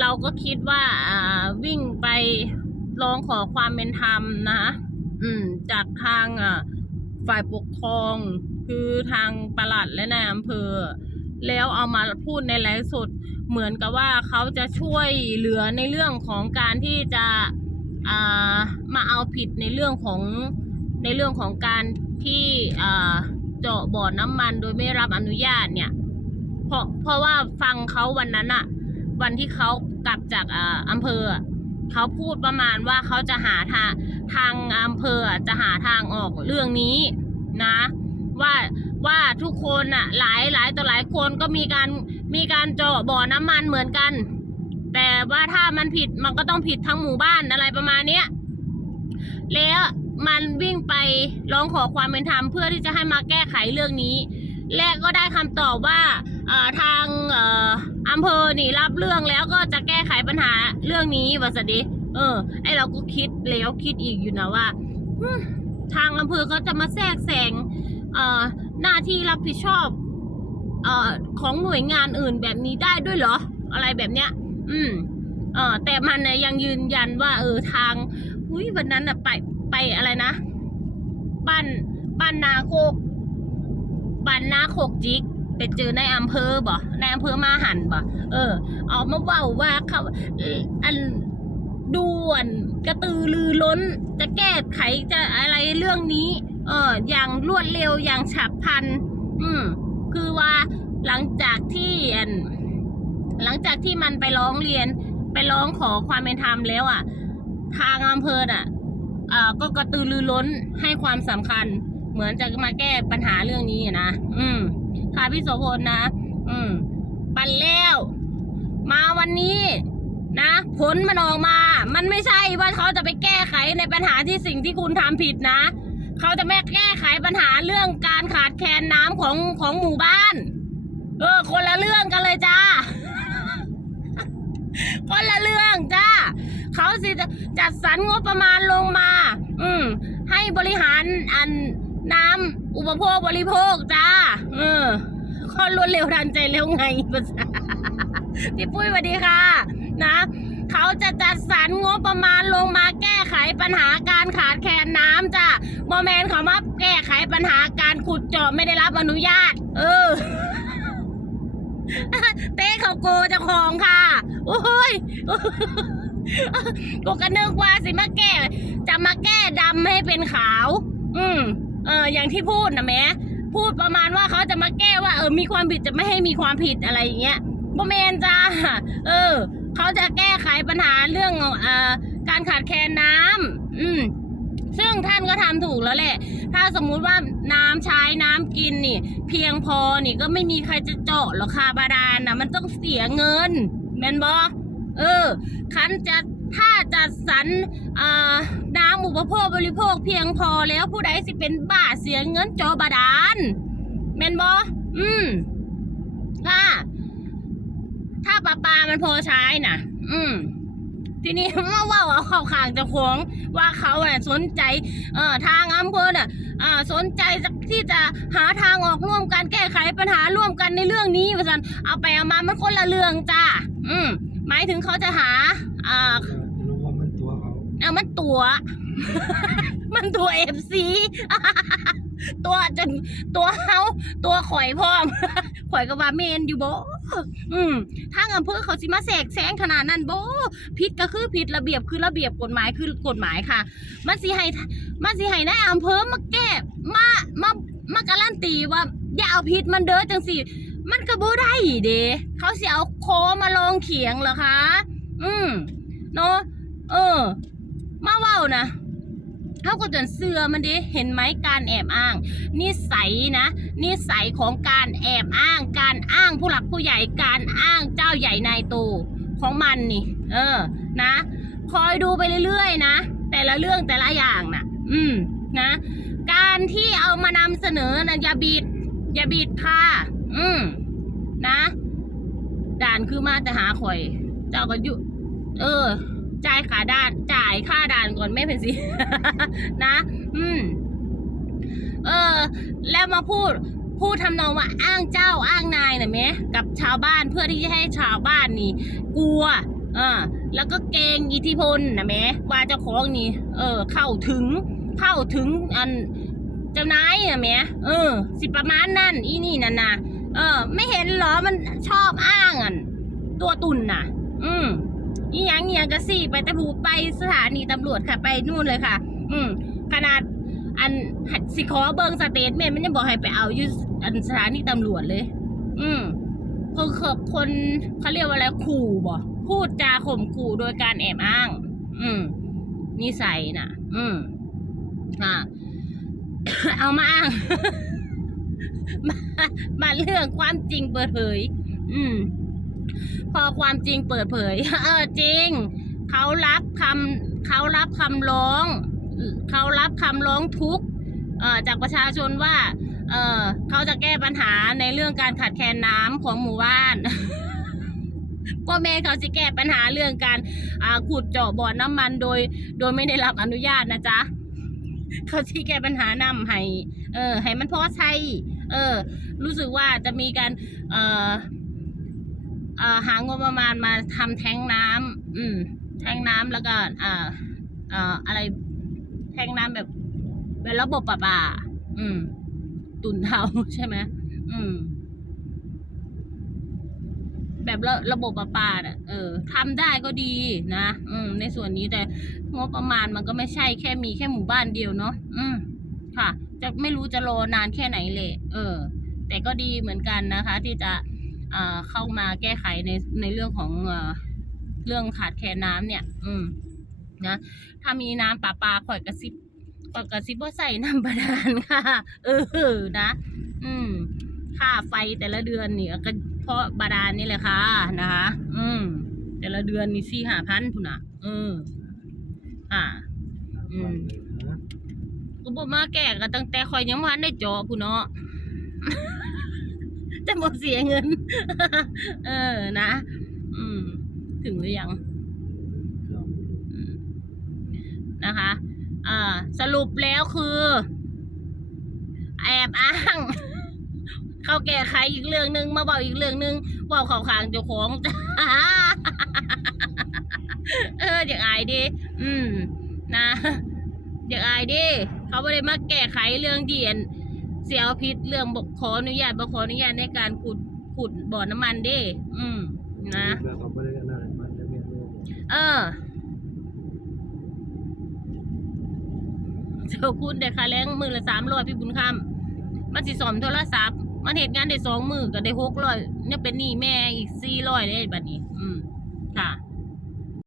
เราก็คิดว่าวิ่งไปร้องขอความเป็นธรรมนะอืมจากทางฝ่ายปกครอง คือทางประหลัดและนายอำเภอ แล้วเอามาพูดในไลฟ์สดเหมือนกับว่าเขาจะช่วยเหลือในเรื่องของการที่จะามาเอาผิดในเรื่องของในเรื่องของการที่เจาะบ่อน้ำมันโดยไม่รับอนุญาตเนี่ย เพราะเพราะว่าฟังเขาวันนั้นอะวันที่เขากลับจากอ่าอำเภอเขาพูดประมาณว่าเขาจะหาทางทางอำเภอจะหาทางออกเรื่องนี้นะ ว่าว่าทุกคนอะหลายหลายต่อหลายคนก็มีการมีการเจาะบ่อน้ำมันเหมือนกัน แต่ว่าถ้ามันผิดมันก็ต้องผิดทั้งหมู่บ้านอะไรประมาณเนี้ยแล้วมันวิ่งไปร้องขอความเป็นธรรมเพื่อที่จะให้มาแก้ไขเรื่องนี้ และก็ได้คำตอบว่าทางอำเภอนี่รับเรื่องแล้วก็จะแก้ไขปัญหาเรื่องนี้วาสดิเออ ไอเราก็คิดแล้วคิดอีกอยู่นะว่าทางอำเภอเขาจะมาแทรกแซงหน้าที่รับผิดชอบอของหน่วยงานอื่นแบบนี้ได้ด้วยเหรอ อะไรแบบเนี้ย อืมเออแต่มันนี่ยยังยืนยันว่า เออทางอุ้ยวันนั้นอะไปไปอะไรนะ บ้านบ้านนาโคก บ้านนาโคกจิกไปเจอในอำเภอบ่ในอำเภอมาหันบ่เออออกมาเว่าว่าเขาอันด่วนกระตือรือร้น จะแก้ไขจะอะไรเรื่องนี้ เอออย่างรวดเร็วอย่างฉับพลัน อืมคือว่าหลังจากที่อันหลังจากที่มันไปร้องเรียนไปร้องขอความเป็นธรรมแล้วอะ ทางอำเภอน่ะอ่าก็กระตือรือร้นให้ความสำคัญ เหมือนจะมาแก้ปัญหาเรื่องนี้นะอืม ค่ะพี่โสพลนะ อืม ปันแล้ว มาวันนี้นะผลมันออกมา มันไม่ใช่ว่าเขาจะไปแก้ไขในปัญหาที่สิ่งที่คุณทำผิดนะ เขาจะไม่แก้ไขปัญหาเรื่องการขาดแคลนน้ำของของหมู่บ้าน เออ คนละเรื่องกันเลยจ้า คนละเรื่องจ้า เขาสิจะจัดสรรงบประมาณลงมา อืม ให้บริหารอัน น้ำอุปโภคบริโภคจ้า เออข้อรวดเร็วทันใจเร็วไงภาษาพี่ปุ้ยสวัสดีค่ะ นะเขาจะจัดสรรงบประมาณลงมาแก้ไขปัญหาการขาดแคลนน้ำจ้ะโมแมนเขามาแก้ไขปัญหาการขุดเจาะไม่ได้รับอนุญาต เออ เต้เขาโกจ้าของค่ะโอ้ยกูก็นึกว่าสิมาแก้ จะมาแก้ดำให้เป็นขาว อืม เอออย่างที่พูดนะแม่พูดประมาณว่าเขาจะมาแก้ว่าเออมีความผิดจะไม่ให้มีความผิดอะไรอย่างเงี้ยบ่แมนจ้าเออเขาจะแก้ไขปัญหาเรื่องเอ่อการขาดแคลนน้ำอืมซึ่งท่านก็ทำถูกแล้วแหละ ถ้าสมมุติว่าน้ำใช้น้ำกินนี่ เพียงพอนี่ก็ไม่มีใครจะเจาะหรอกค่ะบาดาลนะมันต้องเสียเงินแมนบอเออคันจะ ถ้าจัดสรรน้ำอุปโภคบริโภคเพียงพอแล้วผู้ใดสิเป็นบ้าเสียเงินจอบาดาลแม่นบออืมค่ะ ถ้าปลาปลามันพอใช้น่ะ อืมทีนี้มาว่าเอาเข้าข้างเจ้าของว่าเขาอะสนใจ เอ่อทางอำเภอน่ะอ่าสนใจที่จะหาทางออกร่วมกันแก้ไขปัญหาร่วมกันในเรื่องนี้ว่าสันเอาไปเอามามันคนละเรื่องจ้า อืมหมายถึงเขาจะหาอ่า เอามันตัว มันตัวเอฟซีตัวจนตัวเขาตัวข่อยพร้อม ข่อยก็ว่าเมนอยู่บ่อืมทางอำเภอเขาสิมาแสกแสงขนาดนั้นบ่ผิดก็คือผิดระเบียบคือระเบียบกฎหมายคือกฎหมายค่ะ มันสิให้มันสิให้นายอำเภอมาแก้มามามาการันตีว่า อย่าเอาผิดมันเด้อจังสิมันก็บ่ได้เด้เขาสิเอาโคมาลองเขียงเหรอคะ อืมเนาะเออ มาเว้านะเขาก็จนเสือมันดิเห็นไหมการแอบอ้างนิสัยนะนิสัยของการแอบอ้าง การอ้างผู้หลักผู้ใหญ่การอ้างเจ้าใหญ่นายโตของมันนี่ เออ นะ คอยดูไปเรื่อยๆนะแต่ละเรื่องแต่ละอย่างนะอืมนะ การที่เอามานำเสนอนะอย่าบิดอย่าบิดค่ะ อืมนะ ด่านคือมาแต่หาข่อย เจ้าก็อยู่เออ จ่ายขาด่าน จ่ายค่าด่านก่อนไม่เป็นสินะ อืม เออ แล้วมาพูด พูดทำนองว่าอ้างเจ้าอ้างนายน่ะแม้กับชาวบ้านเพื่อที่จะให้ชาวบ้านนี่ กลัวเออแล้วก็เกงอิทธิพลนะแม้ว่าเจ้าของนี่ เออ เข้าถึง เข้าถึงอันเจ้านายนะแม้เออ สิประมาณนั่นอีนี่นั่นนะเออ ไม่เห็นเหรอมันชอบอ้างอันตัวตุ่นน่ะ อืม อีหยังอียกะสี่ไปต่ผูไปสถานีตำรวจค่ะไปนู่นเลยค่ะ อืมขนาดอันสิขอเบิงสเตทเมนต์มันยังบอกให้ไปเอาอยู่อันสถานีตำรวจเลย อืมคนขบคนเขาเรียกว่าอะไรขู่บ่พูดจาข่มขู่โดยการแอบอ้าง อืมนิสัยน่ะ อืมอ่าเอามาอ้างมามาเรื่องความจริงเปิดเผย อืม พอความจริงเปิดเผย เออจริง เขารับคำเขารับคำร้อง เขารับคำร้องทุกเอ่อจากประชาชนว่าเออเขาจะแก้ปัญหาในเรื่องการขาดแคลนน้ำของหมู่บ้านพ่อแม่เขาจะแก้ปัญหาเรื่องการอ่าขุดเจาะบ่อน้ำมันโดย โดยไม่ได้รับอนุญาตนะจ๊ะเขาที่แก้ปัญหาน้ำให้ เออ ให้มันพอใช้ เออ รู้สึกว่าจะมีการ เอ่อเอ่อ หางบประมาณมาทำแท้งน้ำอืม แท้งน้ำแล้วก็อ่าอ่ออะไร แท้งน้ำแบบเป็นระบบประปา อืม ตุนเทาใช่ไหมอืม แบบระระบบประปาอะเออทำได้ก็ดีนะอืม ในส่วนนี้แต่งบประมาณมันก็ไม่ใช่แค่มีแค่หมู่บ้านเดียวเนาะอืม ค่ะ จะไม่รู้จะรอนานแค่ไหนเลยเออ แต่ก็ดีเหมือนกันนะคะ ที่จะ เอ่อเข้ามาแก้ไขในในเรื่องของเอ่อเรื่องขาดแคลนน้ำเนี่ย อืมนะถ้ามีน้ำประปาข่อยกระซิบข่อยกระซิบว่าใส่น้ำบาดาลค่ะ เออนะ อืมค่าไฟแต่ละเดือนเนี่ยก็เพราะบาดาลนี่แหละค่ะนะคะ อืม แต่ละเดือนนี่สี่ห้าพันทุนอะ เออ อ่า อืมก็บอกมาแก่กันตั้งแต่คอยยังวันได้เจาะผู้เนาะ แต่หมดเสียเงิน เออนะ อืม ถึงหรือยังนะคะ อ่า สรุปแล้วคือ แอบอ้าง เขาแก้ไขอีกเรื่องหนึ่งมาบอกอีกเรื่องหนึ่งบอกเขาขางเจ้าของจ้าเอออยากอายดิ อืม นะอยากอายดิ เขาไม่ได้มาแก้ไขเรื่องเดียน เสียเอาพิษเรื่องบอกขออนุญาตบอกขออนุญาตในการขุดขุดบ่อน้ำมันดิอืมนะเด้นั่นมันะ เออ เจ้าคุณได้ค่าแรงมือละสามร้อยพี่บุญคำมันสิสอมโทรศัพท์มันเหตุงานได้สองมือก็ได้หกร้อยเนี่ยเป็นหนี้แม่อีกสี่ร้อยเลยบัดนี้